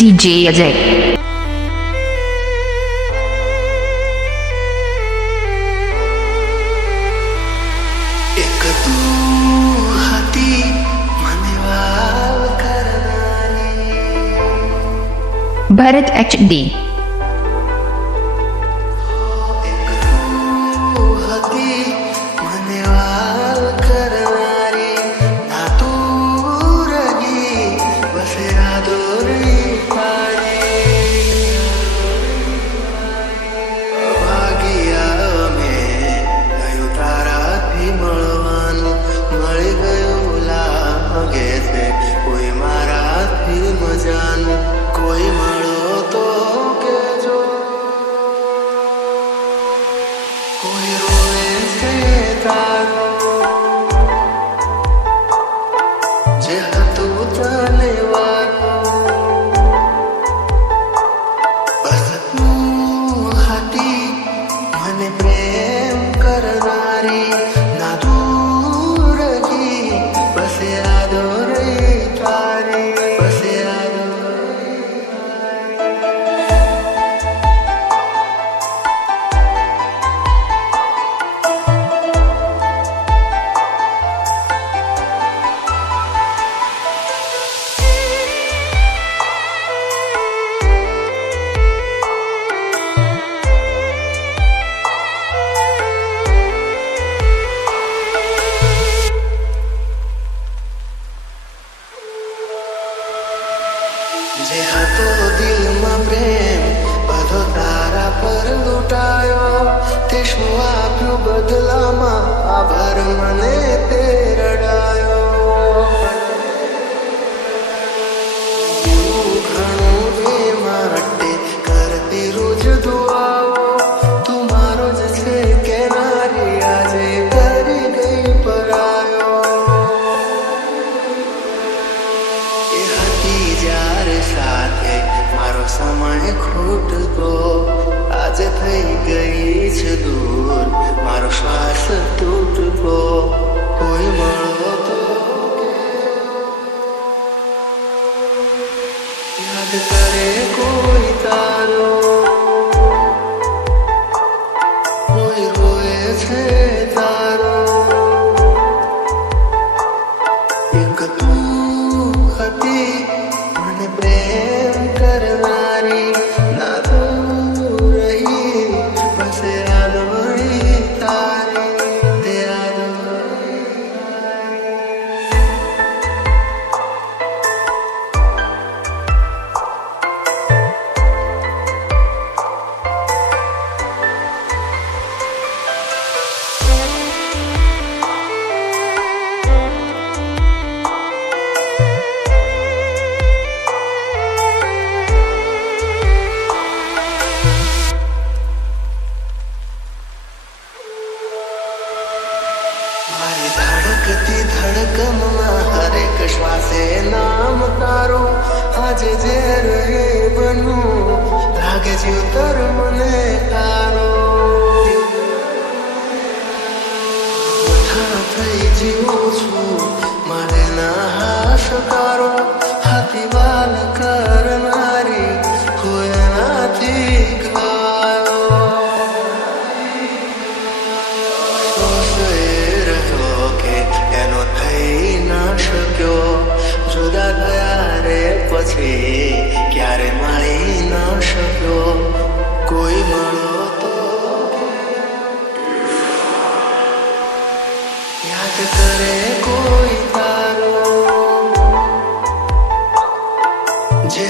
DJ Ajay. એક તું હતી મને વાવ કરનારી. Bharat HD. એક તું હતી મને વાવ કરનારી. ના તું રહી બસ યાદોની પાડી. ભાગ્યા મેં ગયું તારાથી મળવાનું. મળી ગયું લાગે છે કોઈ મારાથી મજાનું. કોઈ મળો તો કેજો. કોઈ રોવે છે તારો જે હતું તને વારું. બસ તું હતી મને પ્રેમ કરનારી. ના દૂર રહી બસ યાદો રહી તારી. બસ યાદો જે હતો દિલમાં પ્રેમ બધો તારા પર લૂંટાયો. તે શું આપ્યું બદલામાં આભાર મને તે રડાયો. તું ઘણું જે માટે કરતી રોજ દુઆઓ. તું મારો જ છે કે નારી આજે કરી ગઈ પરાયો. એ હતી જ્યારે સાથે મારો સમય ખૂટતો. આજે થઈ ગઈ છે દૂર મારો શ્વાસ તૂટતો. કોઈ મળો તો યાદ કરે કોઈ તારો. કોઈ રોએ છે તારો. એક તું હતી મને પ્રેમ કરનારી. ના તું રહી બસ યાદો રહી તારી. તે યાદો મારી ધડકતી ધડકનમાં હરેક શ્વાસે નામ તારું. આજે જે રહે બનું લાગે જીવતર મને તારો. વઠા થઈ જીવું છું મારે ના હાશકારો. હાથી વાલ કરનારી કોઈ નથી ગાયો. અફસોસ એ રહ્યો કે એનો થઈ ના શક્યો. જુદા થયા રે પછી ક્યારે મળી ના શક્યો. કોઈ મળો તો યાદ કરે કોઈ તારો. જે